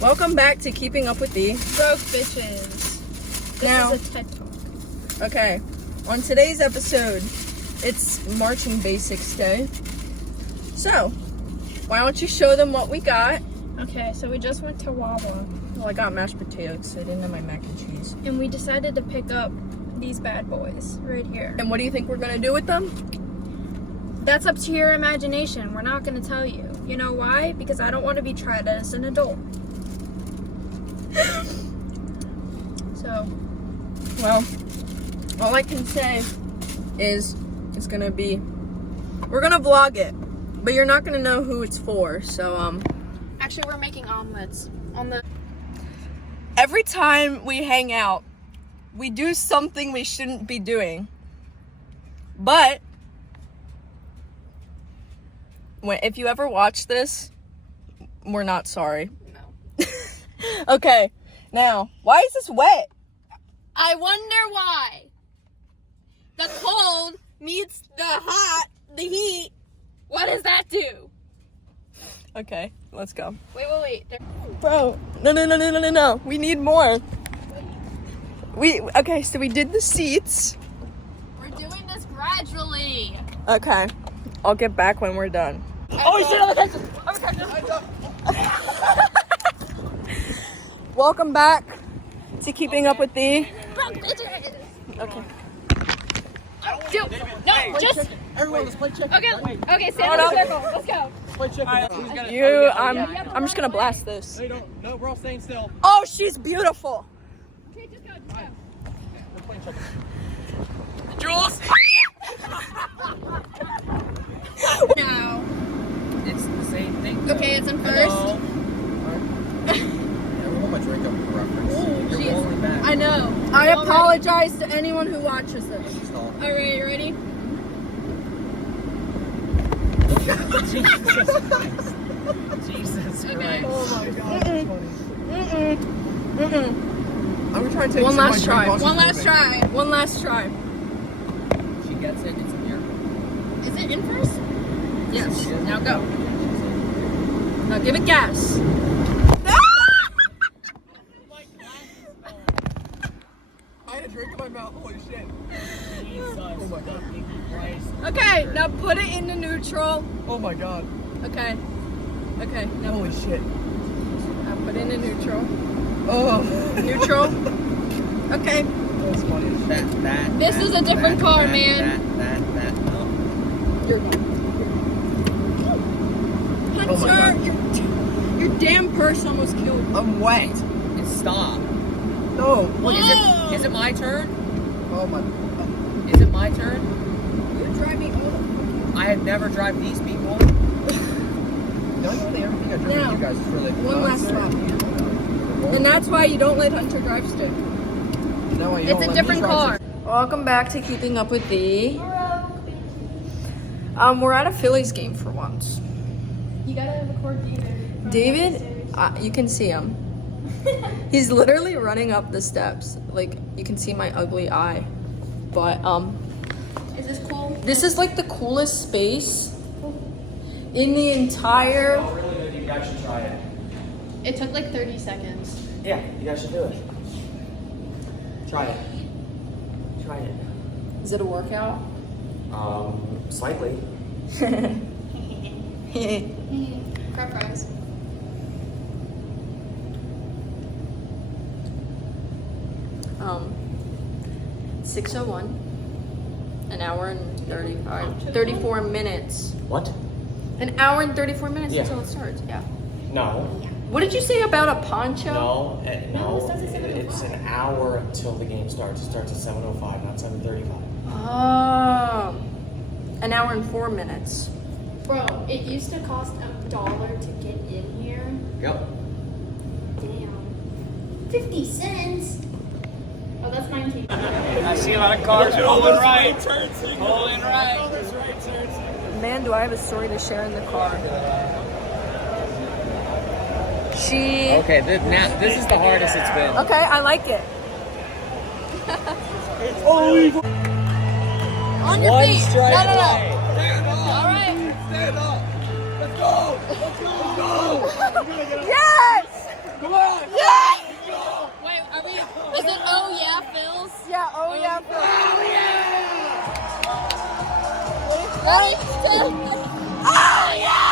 Welcome back to Keeping Up with the Broke Bitches. Now, This is a TED Talk. okay, on today's episode, it's Marching Basics Day. So, why don't you show them what we got? Okay, so we just went to Wawa. Well, I got mashed potatoes, so I didn't have my mac and cheese. And we decided to pick up these bad boys right here. And what do you think we're gonna do with them? That's up to your imagination. We're not going to tell you. You know why? Because I don't want to be tried as an adult. So, Well, all I can say is it's gonna be, we're gonna vlog it, but you're not gonna know who it's for, so, actually, we're making omelets on the... every time we hang out, we do something we shouldn't be doing. But if you ever watch this, we're not sorry. No. Okay, now, why is this wet? I wonder why. The cold meets the hot, the heat. What does that do? Okay, let's go. Wait. Bro, no. We need more. Okay, so we did the seats. We're doing this gradually. Okay, I'll get back when we're done. Oh, he's on Welcome back to Keeping Up with the... Broke bitches. Okay. Just... Everyone, let's play chicken. Okay, stand in a circle. Let's go. Play chicken. I'm just gonna blast this. No, we're all staying still. Oh, she's beautiful. Okay, just go. We're playing chicken. Jules. No. It's the same thing. Okay, it's in first. Hello. Everyone, my drink up for reference. You're jeez. rolling back. I know. I apologize to anyone who watches this. All right, you ready? Jesus Christ. Jesus Okay. Christ. Oh my god, that's funny. I'm gonna try and take One some of last my try. drink while One she's last moving. try. One last try. She gets it, it's a miracle. Is it in first? Yes. Now go. Now give it gas. I had a drink in my mouth, holy shit. Jesus. Oh my god. Christ. Okay, now put it into neutral. Oh my god. Okay. Okay. Now Holy shit. put it into neutral. Oh. Neutral. Okay. That was funny. This is a different car, man. No. You're gone. Oh my Hunter, your damn purse almost killed me. I'm wet. Stop. No. Wait, is it my turn? Oh my. Is it my turn? You're driving home. I had never drive these people. The only thing everything I drink Now, with you guys is for like one last concert. lap. And that's why you don't let Hunter drive stick. No, you It's don't a let me different drive car. Welcome back to Keeping Up with the... we're at a Phillies game for once. You gotta record David. David, you can see him. He's literally running up the steps. Like, you can see my ugly eye. But, Is this cool? this is like the coolest space in the entire... Really good. You guys should try it. It took like 30 seconds. Yeah, you guys should do it. Try it. Try it. Is it a workout? Slightly. Crab fries. um, 6:01. An hour and 34 minutes. What? An hour and 34 minutes Yeah. until it starts, yeah. No. What did you say about a poncho? No. No, it starts at 7:05. It's an hour until the game starts. It starts at 7:05, not 7:35. Oh. An hour and 4 minutes. Bro, it used to cost $1 to get in here. Yep. Damn. 50 cents? Oh, that's 19. I see a lot of cars rolling right. Rolling right. Man, do I have a story to share in the car. Okay, now this is the hardest it's been. Okay, I like it. On your One feet. strike No. away. All right. Stand up. Let's go. Let's go. Yes! Come it oh yeah, Phil's? Yeah, oh yeah, Phil. Ready? Oh yeah!